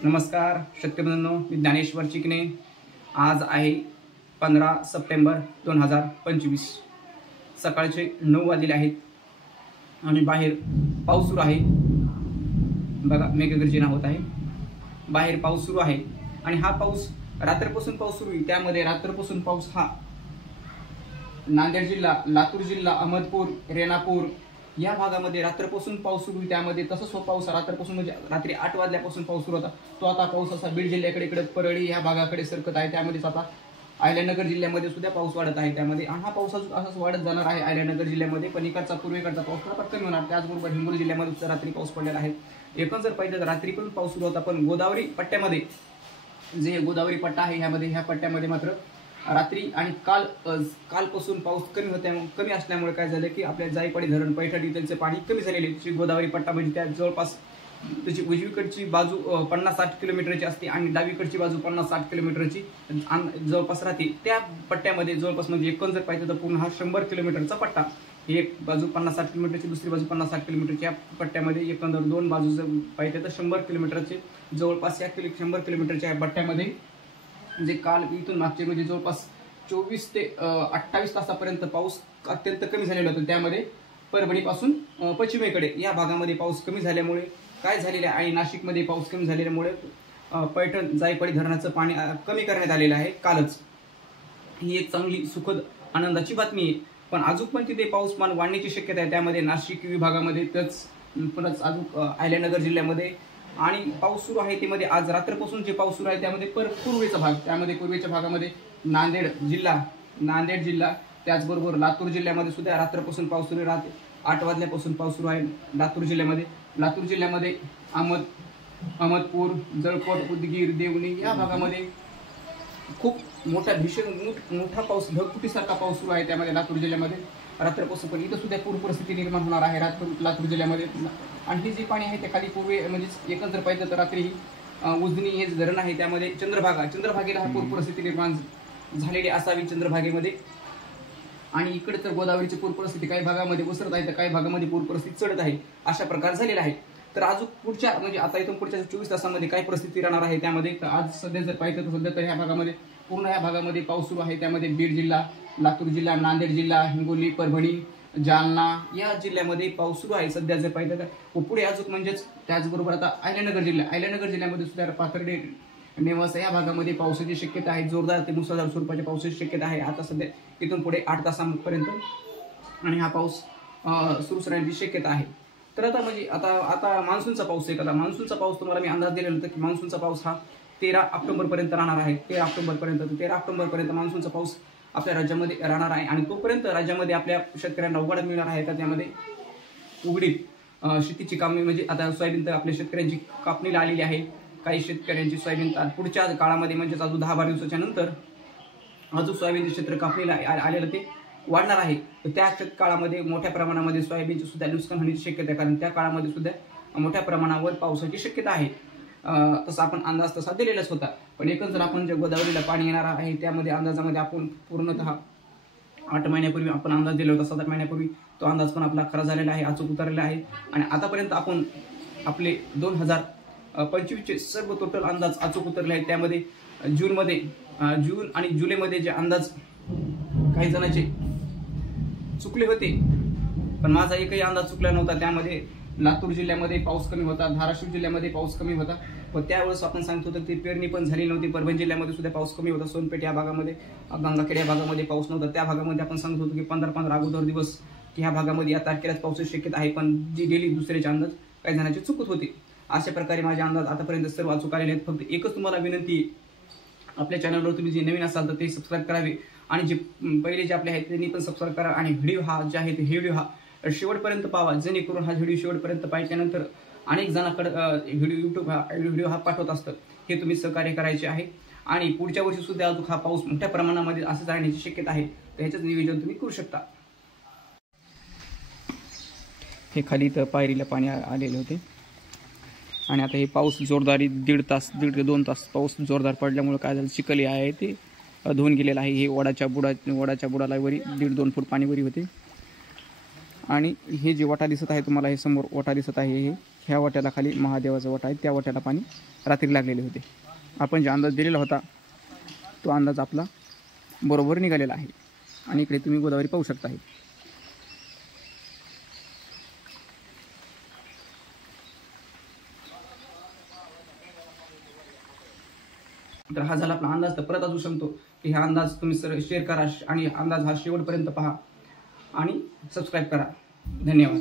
नमस्कार शेतकरी बंधूंनो, मी ज्ञानेश्वर चिकणे। आज आहे 15 सप्टेंबर 2025। सकाळचे 9 वाजले आहेत आणि बाहेर पाऊस सुरू आहे। बघा, मेघगर्जना होत आहे, बाहेर पाऊस सुरू आहे आणि हा पाऊस रात्रपासून पाऊस सुरू आहे। त्यामध्ये रात्रपासून पाऊस हा नांदेड जिल्हा, लातूर जिल्हा, अहमदपूर, रेणापूर या भागामध्ये रात्रपासून पाऊस सुरू आहे। त्यामध्ये तसंच पाऊस रात्रपासून म्हणजे रात्री 8 वाजल्यापासून पाऊस सुरू होता, तो आता पाऊस असा बीड जिल्ह्याकडे इकडे परळी या भागाकडे सरकत आहे। त्यामध्येच आता अहिल्यानगर जिल्ह्यामध्ये सुद्धा पाऊस वाढत आहे। त्यामध्ये हा पाऊस असाच वाढत जाणार आहे अहिल्यानगर जिल्ह्यामध्ये, पण इकडचा पूर्वेकडचा पाऊस थोडा कमी होणार। त्याचबरोबर हिंगोली जिल्ह्यामध्ये सुद्धा रात्री पाऊस पडलेला आहे। एकूण जर पाहिजे तर रात्री पण पाऊस सुरू होता, पण गोदावरी पट्ट्यामध्ये जे गोदावरी पट्टा आहे ह्या पट्ट्यामध्ये मात्र रात्री आणि कालपासून पाऊस कमी असल्यामुळे काय झालं की आपल्या जायकवाडी धरण, पैठणी त्यांचे पाणी कमी झालेले। गोदावरी पट्टा म्हणजे त्या जवळपास त्याची उजवीकडची बाजू 50-60 किलोमीटरची असते आणि डावीकडची बाजू 50-60 किलोमीटरची जवळपास राहते। त्या पट्ट्यामध्ये जवळपास म्हणजे एकूण जर पाहिजे तर पूर्ण हा 100 किलोमीटरचा पट्टा, एक बाजू 50-60 किलोमीटरची, दुसरी बाजू 50-60 किलोमीटरच्या पट्ट्यामध्ये एकंदर दोन बाजू जर पाहिजे तर 100 किलोमीटरचे जवळपास 100 किलोमीटरच्या पट्ट्यामध्ये म्हणजे काल इथून मागचे म्हणजे जवळपास 24 ते 28 तासापर्यंत पाऊस अत्यंत कमी झालेला होता। त्यामध्ये परभणीपासून पश्चिमेकडे या भागामध्ये पाऊस कमी झाल्यामुळे काय झालेले आहे आणि नाशिकमध्ये पाऊस कमी झाल्यामुळे पैठण जायकवाडी धरणाचं पाणी कमी करण्यात आलेलं आहे कालच। ही एक चांगली सुखद आनंदाची बातमी आहे, पण अजून पण तिथे पाऊसमान वाढण्याची शक्यता आहे। त्यामध्ये नाशिक विभागामध्ये अजून अहिल्यानगर जिल्ह्यामध्ये आणि पाऊस सुरू आहे। त्यामध्ये आज रात्रपासून जे पाऊस सुरू आहे त्यामध्ये पूर्वेचा भाग, त्यामध्ये पूर्वेच्या भागामध्ये नांदेड जिल्हा त्याचबरोबर लातूर जिल्ह्यामध्ये सुद्धा रात्रपासून पाऊस सुरू राहते। 8 वाजल्यापासून पाऊस सुरू आहे लातूर जिल्ह्यामध्ये अहमदपूर, जळकोट, उदगीर, देवणी या भागामध्ये खूप मोठा पाऊस, ढगफुटीसारखा पाऊस सुरू आहे। त्यामध्ये लातूर जिल्ह्यामध्ये रात्रपासून पण इथं सुद्धा पूर परिस्थिती निर्माण होणार आहे लातूर जिल्ह्यामध्ये। आणि ही जी पाणी आहे ते खाली पूर्वे म्हणजे एकंदर पाहिजे तर रात्री उजनी हे धरण आहे त्यामध्ये चंद्रभागेला हा पूर परिस्थिती निर्माण झालेली असावी चंद्रभागेमध्ये। आणि इकडे तर गोदावरीची पूर परिस्थिती काही भागामध्ये उसरत आहे तर काही भागामध्ये पूर परिस्थिती चढत आहे, अशा प्रकार झालेला आहे। तर अजून पुढच्या म्हणजे आता इथून पुढच्या 24 तासामध्ये काय परिस्थिती राहणार आहे त्यामध्ये तर आज सध्या जर पाहिजे तर सध्या तर ह्या भागामध्ये पाऊस सुरू आहे। त्यामध्ये बीड जिल्हा, लातूर जिल्हा, नांदेड जिल्हा, हिंगोली, परभणी, जालना या जिल्ह्यामध्ये पाऊस सुरू आहे सध्या जर पाहिजे तर। पुढे अजून म्हणजेच त्याचबरोबर आता अहिल्यानगर जिल्ह्यामध्ये सुद्धा पाथर्डी, नेवासा या भागामध्ये पावसाची शक्यता आहे। जोरदार ते मुसळधार स्वरूपाच्या पावसाची शक्यता आहे आता सध्या इथून पुढे 8 तासांपर्यंत, आणि हा पाऊस सुरूच राहण्याची शक्यता आहे। तर आता म्हणजे आता मान्सूनचा पाऊस आहे। आता मान्सूनचा पाऊस तुम्हाला मी अंदाज दिलेला होता की मान्सूनचा पाऊस हा 13 ऑक्टोबरपर्यंत राहणार आहे। 13 ऑक्टोबरपर्यंत मान्सूनचा पाऊस आपल्या राज्यामध्ये राहणार आहे आणि तोपर्यंत राज्यामध्ये आपल्या शेतकऱ्यांना उघाड मिळणार आहे। तर त्यामध्ये उघडीत शेतीची कामे म्हणजे आता सोयाबीन तर आपल्या शेतकऱ्यांची कापणीला आलेली आहे। काही शेतकऱ्यांची सोयाबीन पुढच्या काळामध्ये म्हणजेच अजून 10-12 दिवसाच्या नंतर अजून सोयाबीनचे क्षेत्र कापणीला आलेलं ते वाढणार आहे। तर त्या काळामध्ये मोठ्या प्रमाणामध्ये सोयाबीनची सुद्धा नुकसान होण्याची शक्यता आहे, कारण त्या काळामध्ये सुद्धा मोठ्या प्रमाणावर पावसाची शक्यता आहे। तसा आपण अंदाज तसा दिलेलाच होता, पण एकच जर आपण जे गोदावरीला पाणी येणार आहे त्यामध्ये अंदाजामध्ये आपण पूर्णतः 8 महिन्यापूर्वी आपण अंदाज दिला होता, 7 महिन्यापूर्वी तो अंदाज पण आपला खरा झालेला आहे, अचूक उतरलेला आहे। आणि आतापर्यंत आपण आपले 2025चे सर्व टोटल अंदाज अचूक उतरले आहेत। त्यामध्ये जून आणि जुलैमध्ये जे अंदाज काही जणांचे चुकले होते, पण माझा एकही अंदाज चुकला नव्हता। त्यामध्ये लातूर जिल्ह्यामध्ये पाऊस कमी होता, धाराशिव जिल्ह्यामध्ये पाऊस कमी होता, पण त्यावेळेस आपण सांगतो तर ती पेरणी पण झाली नव्हती। परभणी जिल्ह्यामध्ये सुद्धा पाऊस कमी होता, सोनपेठ या भागामध्ये, गंगाखेड या भागामध्ये पाऊस नव्हता। त्या भागामध्ये आपण सांगत होतो की 15 अगोदर दिवस की ह्या भागामध्ये या तारखेलाच पावसाची शक्यता आहे, पण जी गेली दुसऱ्याचे अंदाज काही जणांचे चुकत होते। अशा प्रकारे माझे अंदाज आतापर्यंत सर्व अचूक आलेले आहेत। फक्त एकच तुम्हाला विनंती आहे, आपल्या चॅनलवर तुम्ही जे नवीन असाल तर ते सबस्क्राईब करावे आणि जे पहिले जे आपले आहेत त्यांनी पण सबस्क्राईब करा आणि व्हिडिओ हा शेवटपर्यंत पाहावा, जेणेकरून हा व्हिडिओ शेवटपर्यंत पाहिल्यानंतर अनेक जणांकडे व्हिडिओ हा पाठवत असतं, हे तुम्ही सहकार्य करायचे आहे। आणि पुढच्या वर्षी सुद्धा अजून हा पाऊस मोठ्या प्रमाणामध्ये असंच राहण्याची शक्यता आहे, तर ह्याचंच नियोजन तुम्ही करू शकता। हे खाली तर पायरीला पाणी आलेले होते आणि आता हे पाऊस जोरदारी 1.5 ते 2 तास पाऊस जोरदार पडल्यामुळे काय झालं, चिखल आहे ते धुवून गेलेलं आहे। हे वडाच्या बुडाला वरी 1.5-2 फूट पाणी वरी होते। आणि हे जे वाटा दिसत आहे तुम्हाला, हे समोर वाटा दिसत आहे, हे ह्या वाट्याला खाली महादेवाचा वाटा आहे, त्या वाट्याला पाणी रात्री लागलेले होते. आपण जे अंदाज दिलेला होता तो अंदाज आपला बरोबर निघालेला आहे. आणि इकडे तुम्ही गोदावरी पाहू शकता. तर हा झाला आपला अंदाज. तर परत असू शकतो की हा अंदाज तुम्ही शेअर करा आणि अंदाज हा शेवटपर्यंत पहा आणि सबस्क्राईब करा. धन्यवाद.